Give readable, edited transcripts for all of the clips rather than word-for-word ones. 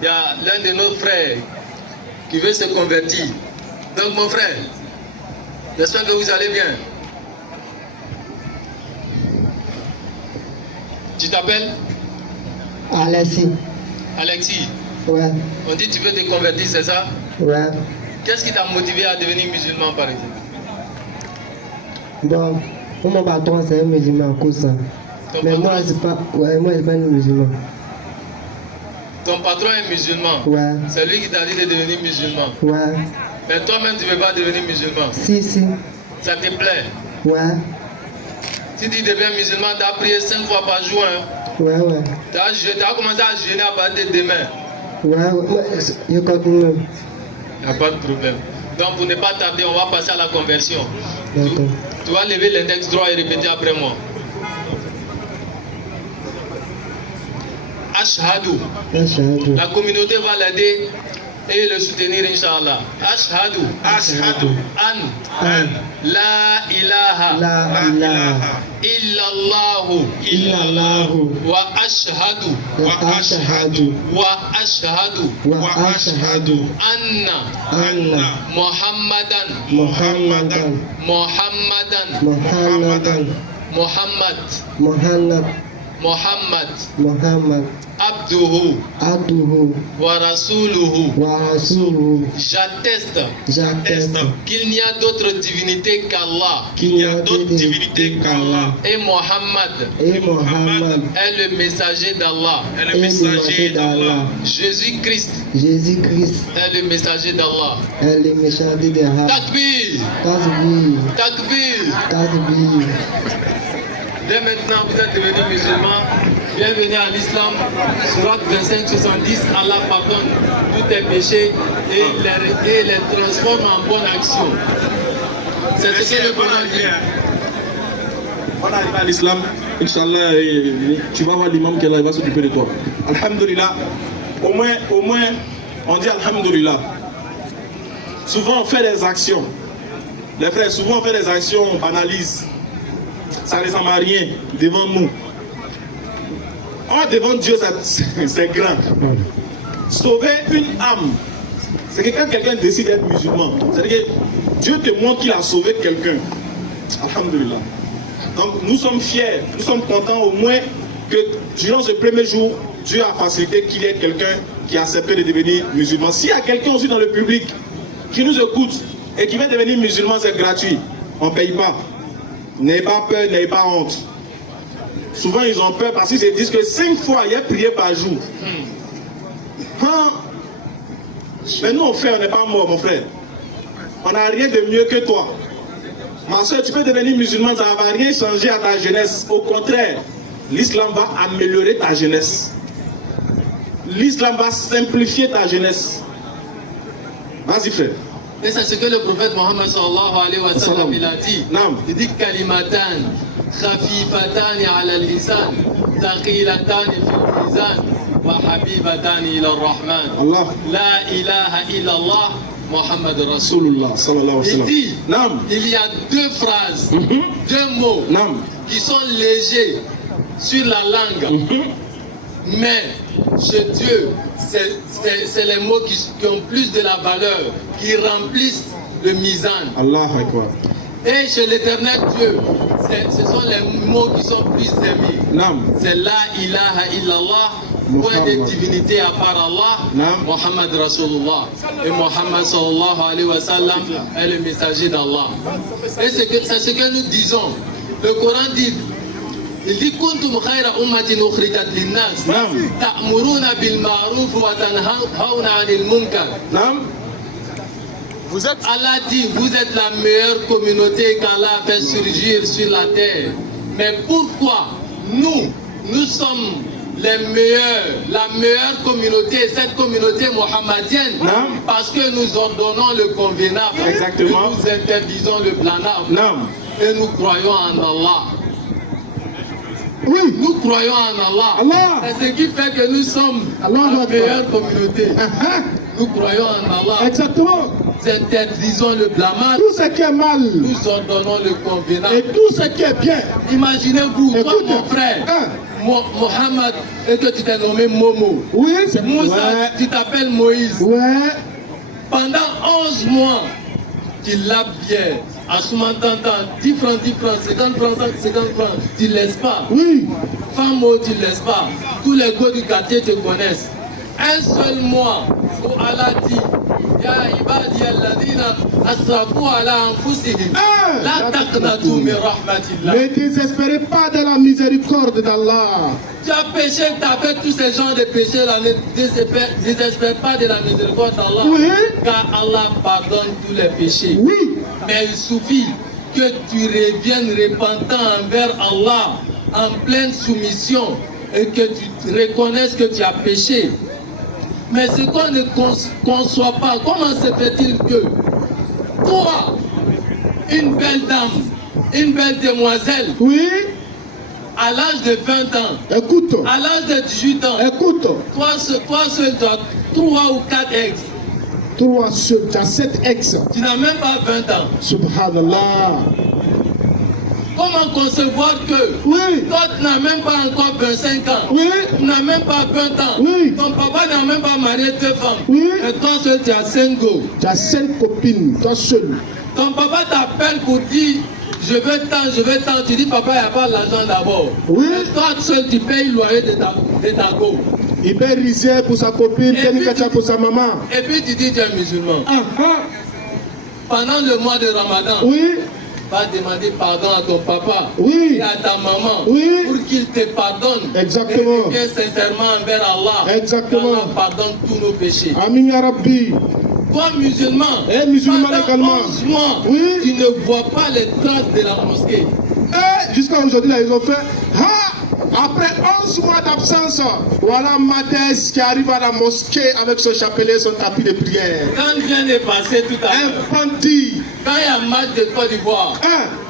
il y a l'un de nos frères qui veut se convertir. Donc mon frère, j'espère que vous allez bien. Tu t'appelles? Alexis. Alexis. Ouais. On dit que tu veux te convertir, c'est ça? Ouais. Qu'est-ce qui t'a motivé à devenir musulman par exemple? Bon, mon patron c'est un musulman, cousin. Mais moi c'est pas, moi c'est pas un musulman. Ton patron est musulman? Ouais. C'est lui qui t'a dit de devenir musulman? Ouais. Mais toi-même tu ne veux pas devenir musulman? Si. Ça te plaît? Ouais. Si tu deviens musulman, tu as prié 5 fois par jour. Hein? Ouais. Tu as commencé à jeûner à partir de demain. Ouais, je continue. Il n'y a pas de problème. Donc pour ne pas tarder, on va passer à la conversion. Tu vas lever l'index droit et répéter après moi. Ashhadu. La communauté va l'aider et le soutenir, Inch'Allah. Ashhadu. An. La ilaha. Illallahu. Wa ashhadu. Anna. Muhammad. Abduhu. Wa rasuluhu. J'atteste qu'il n'y a d'autre divinité qu'Allah. Et Mohammed est le messager d'Allah. Jésus-Christ est le messager d'Allah. Takbir. Dès maintenant, vous êtes devenus musulmans. Bienvenue à l'islam. Surat 25-70, Allah pardonne tous tes péchés et les transforme en bonne action. C'est ce que le Coran dit. On arrive à l'islam, Inch'Allah, tu vas voir l'imam qui va s'occuper de toi. Alhamdulillah. Au moins, on dit Alhamdulillah. Souvent, on fait des actions. Les frères, souvent, on fait des actions, on banalise. Ça ne ressemble à rien devant nous. Oh, devant Dieu, c'est grand. Sauver une âme, c'est que quand quelqu'un décide d'être musulman, c'est-à-dire que Dieu te montre qu'il a sauvé quelqu'un. Alhamdulillah. Donc nous sommes fiers, nous sommes contents au moins que durant ce premier jour, Dieu a facilité qu'il y ait quelqu'un qui a accepté de devenir musulman. S'il y a quelqu'un aussi dans le public qui nous écoute et qui veut devenir musulman, c'est gratuit. On ne paye pas. N'ayez pas peur, n'ayez pas honte. Souvent ils ont peur parce qu'ils se disent que 5 fois il y a prié par jour. Mais nous on fait, on n'est pas mort mon frère. On n'a rien de mieux que toi. Ma soeur, tu peux devenir musulman, ça ne va rien changer à ta jeunesse. Au contraire, l'islam va améliorer ta jeunesse. L'islam va simplifier ta jeunesse. Vas-y frère. Et c'est ce que le prophète Mohammed sallallahu alayhi wa sallam il a dit. Il dit kalimatan khafifatan ala al-lisan thaqilatan fil mizan wa habibatan ila ar-rahman. Allah. La ilaha illa Allah Muhammad Rasulullah sallallahu alayhi wa sallam. Il dit il y a 2 phrases, 2 mots qui sont légers sur la langue. Mais chez Dieu, c'est les mots qui ont plus de la valeur, qui remplissent le mizan. Allah Akbar. Et chez l'éternel Dieu, ce sont les mots qui sont plus aimés. C'est la ilaha illallah, point de divinité à part Allah, Muhammad Rasulullah. Et Muhammad sallallahu alayhi wa sallam est le messager d'Allah. Et c'est ce que nous disons. Le Coran dit, il dit kuntum khayra ummatin ukhrijat lin-nas ta'muruna bil ma'ruf wa tanhauna 'anil munkar. Allah dit vous êtes la meilleure communauté qu'Allah a fait surgir sur la terre. Mais pourquoi nous sommes les meilleurs, la meilleure communauté, cette communauté mohammedienne, parce que nous ordonnons le convenable, et nous interdisons le blâmable, et nous croyons en Allah. Oui, nous croyons en Allah. C'est ce qui fait que nous sommes la meilleure communauté. Nous croyons en Allah. Exactement. Nous interdisons le blâmable. Tout ce qui est mal. Nous ordonnons le convenable. Et tout ce qui est bien. Imaginez-vous, toi mon frère, Mohammed et que tu t'es nommé Momo. Oui, c'est Moussa, ouais. tu t'appelles Moïse. Ouais. Pendant 11 mois, tu laves bien. À ce moment, 10 francs, 50 francs, 50 francs, tu ne laisses pas. Oui. Femme, tu ne laisses pas. Tous les gars du quartier te connaissent. Un seul mois où Allah dit Ya ibadi alladhina asrafu ala anfusihim la taqnatu min rahmatillah. Ne désespérez pas de la miséricorde d'Allah. Tu as péché, tu as fait tous ces genres de péchés là, ne désespère pas de la miséricorde d'Allah. Oui. Car Allah pardonne tous les péchés. Oui. Mais il suffit que tu reviennes repentant envers Allah en pleine soumission et que tu reconnaisses que tu as péché. Mais ce qu'on ne conçoit pas, comment se fait-il que toi, une belle dame, une belle demoiselle, oui, à l'âge de 20 ans, écoute, à l'âge de 18 ans, écoute, toi seul, tu as 3 ou 4 ex. 3 seul, tu as 7 ex. Tu n'as même pas 20 ans. Subhanallah. Comment concevoir que oui, toi tu n'as même pas encore 25 ans, oui, tu n'as même pas 20 ans, oui, ton papa n'a même pas marié 2 femmes, oui, et toi seul tu as 5 go. tu as 5 copines, toi seul. Ton papa t'appelle pour dire je veux tant, tu dis papa il n'y a pas l'argent d'abord. Oui. Et toi seul tu payes le loyer de ta go. Il paie rizière pour sa copine, Kenikacha pour sa maman. Et puis tu dis tu es musulman. Pendant le mois de Ramadan, oui, va demander pardon à ton papa, oui, et à ta maman, oui, pour qu'il te pardonne. exactement, Et bien sincèrement envers Allah. exactement. Allah pardonne tous nos péchés. Amin ya Rabbi. Toi musulman, musulman pendant également. 11 mois, oui, tu ne vois pas les traces de la mosquée. Jusqu'à aujourd'hui, là, ils ont fait. Après 11 mois d'absence, voilà Matès qui arrive à la mosquée avec son chapelet, son tapis de prière. Quand vient de passer tout à l'heure, Un bandit. quand il y a un match de Côte d'Ivoire,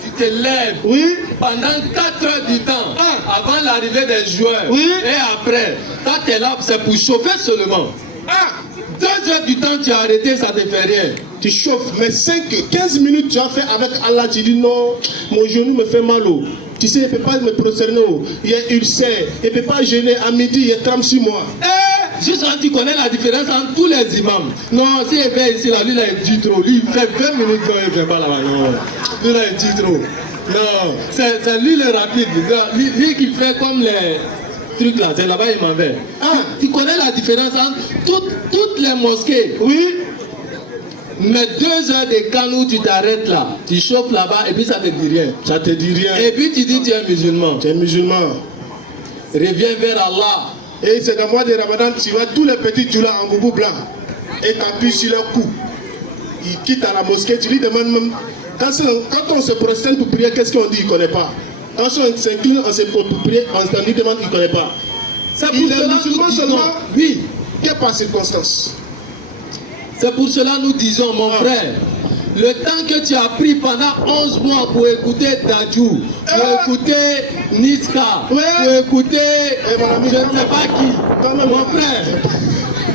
tu te lèves Oui, pendant 4 heures du temps, avant l'arrivée des joueurs, oui, et après, quand tu es là, c'est pour chauffer seulement. 2 heures du temps, tu as arrêté, ça ne te fait rien. tu chauffes, mais 15 minutes tu as fait avec Allah, tu dis non, mon genou me fait mal. Tu sais, il ne peut pas me prosterner. Il y a ulcère, il ne peut pas jeûner à midi, il y a 36 mois. Juste quand tu connais la différence entre tous les imams. Non, s'il est ici, là, lui, là, il dit trop. Lui, il fait 20 minutes quand il ne fait pas là-bas. Non, lui, là, il dit trop. Non, c'est lui le rapide. Lui qui fait comme les trucs là, c'est là-bas, il m'en fait. Tu connais la différence entre toutes les mosquées. Oui. Mais 2 heures de canot, tu t'arrêtes là, tu chauffes là-bas et puis ça te dit rien. Ça te dit rien. Et puis tu dis tu es musulman. Tu es musulman. Reviens vers Allah. Et c'est dans le mois de Ramadan, tu vois tous les petits djoulas en boubou blanc. Et tu appuies sur leur cou. Ils quittent à la mosquée, tu lui demandes même. Quand on se prosterne pour prier, qu'est-ce qu'on dit? Il ne connaît pas. Quand on s'incline, on se pour prier, on lui demande, il ne connaît pas. Il est musulman seulement, oui, que par circonstance. C'est pour cela nous disons, mon frère, le temps que tu as pris pendant 11 mois pour écouter Dadjou, pour écouter Niska, pour écouter je ne sais pas qui,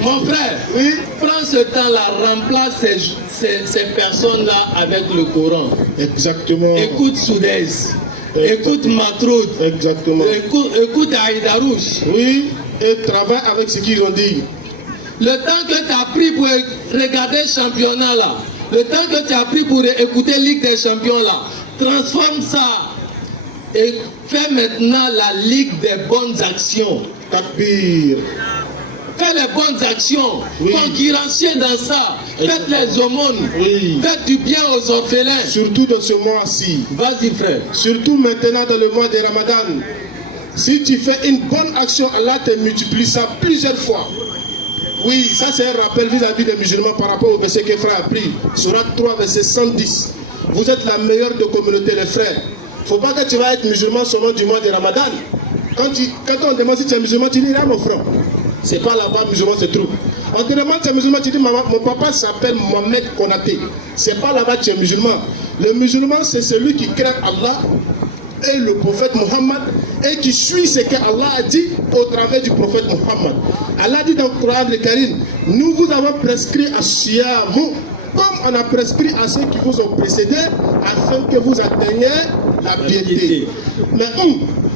mon frère, oui, prends ce temps-là, remplace ces personnes-là avec le Coran. Exactement. Écoute Soudez, écoute Matroud, exactement. Écoute Aïdarouche. Oui, et travaille avec ce qu'ils ont dit. Le temps que tu as pris pour regarder le championnat là, le temps que tu as pris pour écouter Ligue des Champions là, transforme ça et fais maintenant la Ligue des bonnes actions. Takbir. Fais les bonnes actions, concurrenciez dans ça, faites les aumônes, faites du bien aux orphelins. Surtout dans ce mois-ci. Vas-y frère. Surtout maintenant dans le mois de Ramadan. Si tu fais une bonne action, Allah te multiplie ça plusieurs fois. Oui, ça c'est un rappel vis-à-vis des musulmans par rapport au verset que frère a pris. Surat 3, verset 110. Vous êtes la meilleure de communauté, les frères. Il ne faut pas que tu vas être musulman seulement du mois de Ramadan. Quand on demande si tu es musulman, tu dis là mon frère. C'est pas là-bas musulman, c'est trop. On te demande si tu es musulman, tu dis maman, mon papa s'appelle Mohamed Konaté. C'est pas là-bas que tu es musulman. Le musulman, c'est celui qui craint Allah et le prophète Mohammed et qui suit ce que Allah a dit au travers du prophète Mohammed. Allah dit dans le Coran de Karim, nous vous avons prescrit à Siyamu, comme on a prescrit à ceux qui vous ont précédés, afin que vous atteigniez la piété. Mais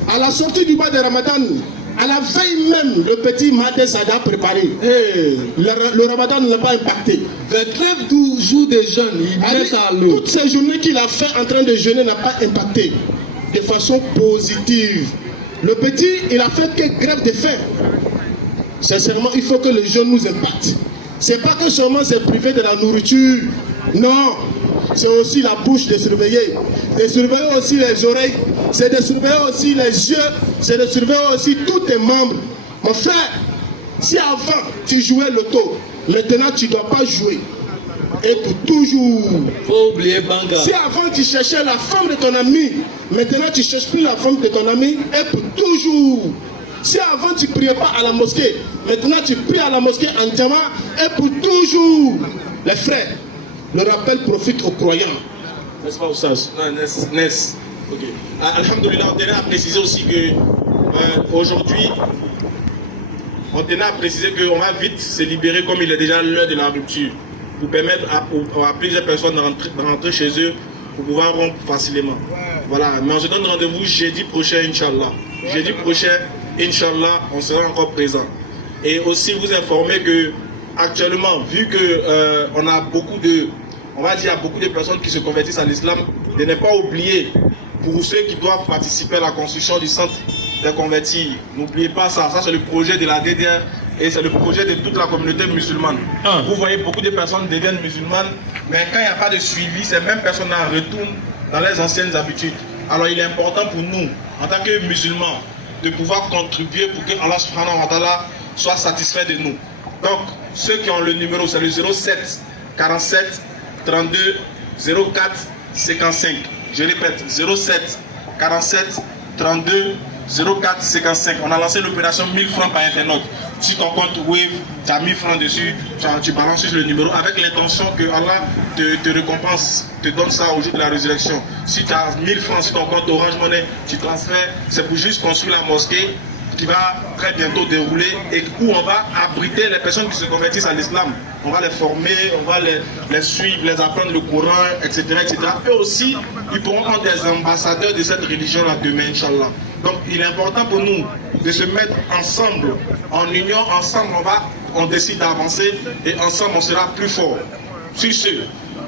À la sortie du mois de Ramadan, à la veille même, le petit Madé Sada préparé. Le Ramadan ne l'a pas impacté. 29 jours de jeûne, il met ça à l'eau. Toutes ces journées qu'il a fait en train de jeûner n'a pas impacté de façon positive. Le petit, il a fait que grève de faim. Sincèrement, il faut que le jeûne nous impacte. C'est pas que seulement c'est privé de la nourriture. Non, c'est aussi la bouche de surveiller. De surveiller aussi les oreilles. C'est de surveiller aussi les yeux. C'est de surveiller aussi tous tes membres. Mon frère, si avant tu jouais l'auto, maintenant tu ne dois pas jouer. Et pour toujours. Faut oublier Banga. Si avant tu cherchais la femme de ton ami, maintenant tu ne cherches plus la femme de ton ami et pour toujours. Si avant tu ne priais pas à la mosquée, maintenant tu pries à la mosquée en diamant et pour toujours. Les frères, le rappel profite aux croyants. N'est-ce pas, Oussas? N'est-ce. Ok. Alhamdoulilah, on tenait à préciser aussi que aujourd'hui, on tenait à préciser qu'on va vite se libérer comme il est déjà l'heure de la rupture, pour permettre à plusieurs personnes de rentrer chez eux pour pouvoir rompre facilement. Voilà, mais on se donne rendez-vous jeudi prochain, Inch'Allah. Jeudi prochain, Inch'Allah, on sera encore présent. Et aussi vous informer que actuellement, vu que on a beaucoup de, on va dire, beaucoup de personnes qui se convertissent à l'islam, de ne pas oublier, pour ceux qui doivent participer à la construction du centre des convertis, n'oubliez pas ça. Ça c'est le projet de la DDR et c'est le projet de toute la communauté musulmane. Vous voyez, beaucoup de personnes deviennent musulmanes, mais quand il n'y a pas de suivi, ces mêmes personnes-là retournent dans les anciennes habitudes. Alors il est important pour nous, en tant que musulmans, de pouvoir contribuer pour que Allah subhanahu wa ta'ala soit satisfait de nous. Donc, ceux qui ont le numéro, c'est le 07 47 32 04 55. Je répète, 07 47 32 04 55. On a lancé l'opération 1000 francs par internaute. Si ton compte Wave, tu as 1000 francs dessus, tu balances sur le numéro avec l'intention que Allah te récompense, te donne ça au jour de la résurrection. Si tu as 1000 francs sur ton compte Orange Money, tu transfères, c'est pour juste construire la mosquée qui va très bientôt dérouler et où on va abriter les personnes qui se convertissent à l'islam. On va les former, on va les suivre, les apprendre le Coran, etc., etc. Et aussi, ils pourront être des ambassadeurs de cette religion-là demain, Inch'Allah. Donc, il est important pour nous de se mettre ensemble, en union, ensemble, on décide d'avancer et ensemble, on sera plus fort. Sur ce,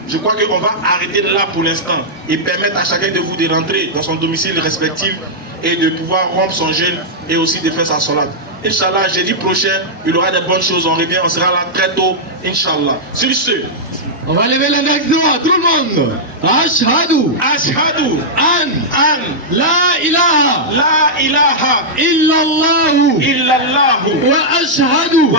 je crois qu'on va arrêter là pour l'instant et permettre à chacun de vous de rentrer dans son domicile respectif et de pouvoir rompre son jeûne et aussi de faire sa salade. Inch'Allah, jeudi prochain, il y aura des bonnes choses, on revient, on sera là très tôt, Inch'Allah. Sur ce, on va lever les mains droits, tout le monde. Ashhadu. Ashhadu. An. La ilaha. Illallahu. Wa ashhadu.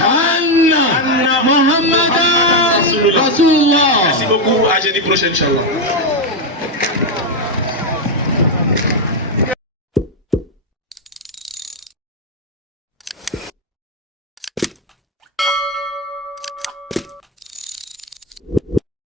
Anna Muhammadan Rasulullah. Merci beaucoup, à jeudi prochain, Inch'Allah.